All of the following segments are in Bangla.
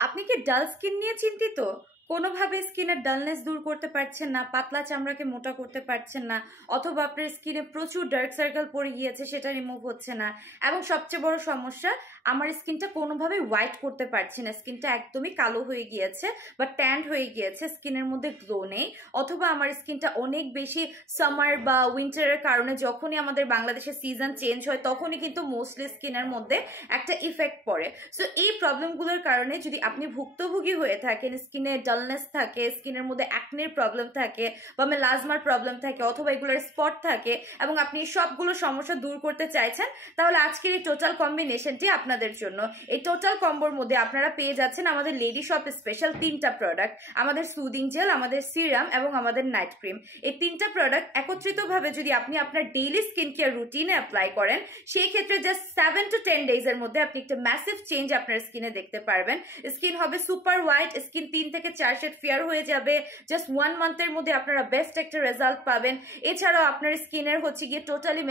আপনি কি ডাল স্কিন নিয়ে চিন্তিত? কোনোভাবে স্কিনের ডালনেস দূর করতে পারছেন না, পাতলা চামড়াকে মোটা করতে পারছেন না, অথবা আপনার স্কিনে প্রচুর ডার্ক সার্কেল পড়ে গিয়েছে, সেটা রিমুভ হচ্ছে না, এবং সবচেয়ে বড় সমস্যা, আমার স্কিনটা কোনোভাবে হোয়াইট করতে পারছি না, স্কিনটা একদমই কালো হয়ে গিয়েছে বা ট্যান্ড হয়ে গিয়েছে, স্কিনের মধ্যে গ্লো নেই, অথবা আমার স্কিনটা অনেক বেশি সামার বা উইন্টারের কারণে যখনই আমাদের বাংলাদেশের সিজন চেঞ্জ হয় তখনই কিন্তু মোস্টলি স্কিনের মধ্যে একটা ইফেক্ট পড়ে। সো এই প্রবলেমগুলোর কারণে যদি আপনি ভুক্তভোগী হয়ে থাকেন, স্কিনে ডালনেস থাকে, স্কিনের মধ্যে অ্যাকনের প্রবলেম থাকে বা মেলাজমার প্রবলেম থাকে, অথবা এগুলোর স্পট থাকে, এবং আপনি সবগুলো সমস্যা দূর করতে চাইছেন, তাহলে আজকের এই টোটাল কম্বিনেশনটি আপনাদের জন্য। এই টোটাল কম্বোর মধ্যে আপনারা পেয়ে যাচ্ছেন আমাদের লেডি শপ স্পেশাল 3টা প্রোডাক্ট, আমাদের সুদিং জেল, আমাদের সিরাম এবং আমাদের নাইট ক্রিম। এই 3টা প্রোডাক্ট একত্রিতভাবে যদি আপনি আপনার ডেইলি স্কিন কেয়ার রুটিনে অ্যাপ্লাই করেন, সেই ক্ষেত্রে জাস্ট 7 to 10 ডেজের মধ্যে আপনি একটা ম্যাসিভ চেঞ্জ আপনার স্কিনে দেখতে পারবেন। স্কিন হবে সুপার হোয়াইট, স্কিন 3 থেকে 4 শেড ফেয়ার হয়ে যাবে। জাস্ট 1 মান্থের মধ্যে আপনারা বেস্ট একটা রেজাল্ট পাবেন। এছাড়াও আপনার স্কিনের হচ্ছে গিয়ে টোটালি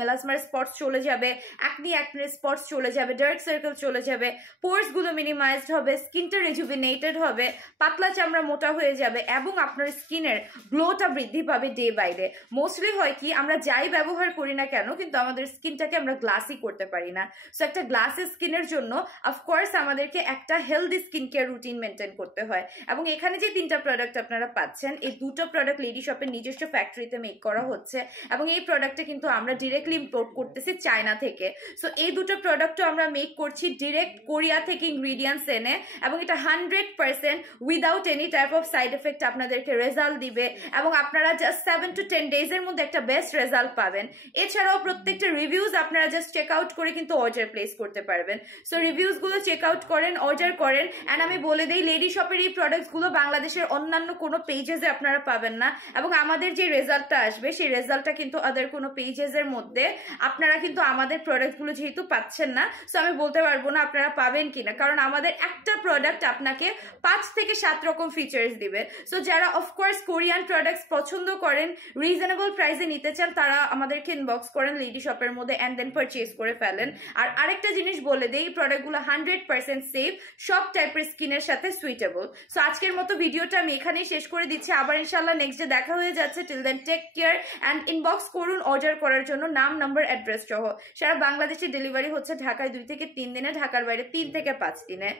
মেলাসমার স্পটস চলে যাবে, অ্যাকনের স্পটস চলে যাবে, ডার্ক সার্কেল চলে যাবে, পোর্স গুলো মিনিমাইজড হবে, স্কিনটা রিজুভিনেটেড হবে, পাতলা চামড়া মোটা হয়ে যাবে, এবং আপনার স্কিনের গ্লোটা বৃদ্ধি পাবে ডে বাই ডে। মোস্টলি হয় কি, আমরা যাই ব্যবহার করি না কেন, কিন্তু আমাদের স্কিনটাকে আমরা গ্লাসি করতে পারি না। সো একটা গ্লাসি স্কিনের জন্য অফকোর্স আমাদেরকে একটা healthy skin care routine maintain করতে হয়। এবং এখানে যে 3টা প্রোডাক্ট আপনারা পাচ্ছেন, এই 2টো প্রোডাক্ট লেডি শপের নিজস্ব ফ্যাক্টরিতে মেক করা হচ্ছে, এবং এই প্রোডাক্টটা কিন্তু আমরা ডিরেক্টলি ইম্পোর্ট করতেছি চায়না থেকে। সো এই 2টো প্রোডাক্টও আমরা মেক করছি ডিরেক্ট কোরিয়া থেকে ইনগ্রিডিয়েন্টস এনে, এবং এটা 100% without any type of side effect আপনাদেরকে রেজাল্ট দিবে, এবং আপনারা জাস্ট 7 to 10 ডেজের মধ্যে একটা বেস্ট রেজাল্ট পাবেন। এছাড়াও প্রত্যেকটা রিভিউজ আপনারা জাস্ট চেক আউট করে কিন্তু অর্ডার প্লেস করতে পারবেন। সো রিভিউজ গুলো চেক আউট করেন, অর্ডার করেন। অ্যান্ড আমি বলে দিই, লেডি শপের এই প্রোডাক্টস গুলো বাংলাদেশের অন্যান্য কোনো পেজেসে আপনারা পাবেন না, এবং আমাদের যে রেজাল্টটা আসবে সেই রেজাল্টটা কিন্তু আদার কোনো পেজেসের মধ্যে আপনারা কিন্তু আমাদের প্রোডাক্ট গুলো যেহেতু পাচ্ছেন না, সো আমি বলতে পারবো না আপনারা পাবেন কিনা, কারণ আমাদের একটা প্রোডাক্ট আপনাকে 5 থেকে 7 রকম ফিচার্স দিবে। সো যারা অফকোর্স কোরিয়ান প্রোডাক্টস পছন্দ করেন, রিজনেবল প্রাইসে নিতে চান, তারা আমাদেরকে ইনবক্স করেন লেডি শপের মধ্যে, অ্যান্ড দেন পারচেজ করে ফেলেন। আর আরেকটা জিনিস বলে দেই, এই প্রোডাক্টগুলো 100% সেফ, সব টাইপের স্কিনের সাথে সুইটেবল। সো আজকের মতো ভিডিওটা আমি এখানেই শেষ করে দিচ্ছি। আবার ইনশাল্লাহ নেক্সট ডে দেখা হয়ে যাচ্ছে। Till then take care, and inbox করুন অর্ডার করার জন্য, নাম, নাম্বার, অ্যাড্রেস সহ। সারা বাংলাদেশে ডেলিভারি হচ্ছে, ঢাকায় 2 থেকে 3 দিনে, ঢাকার বাইরে 3 থেকে 5 দিনে।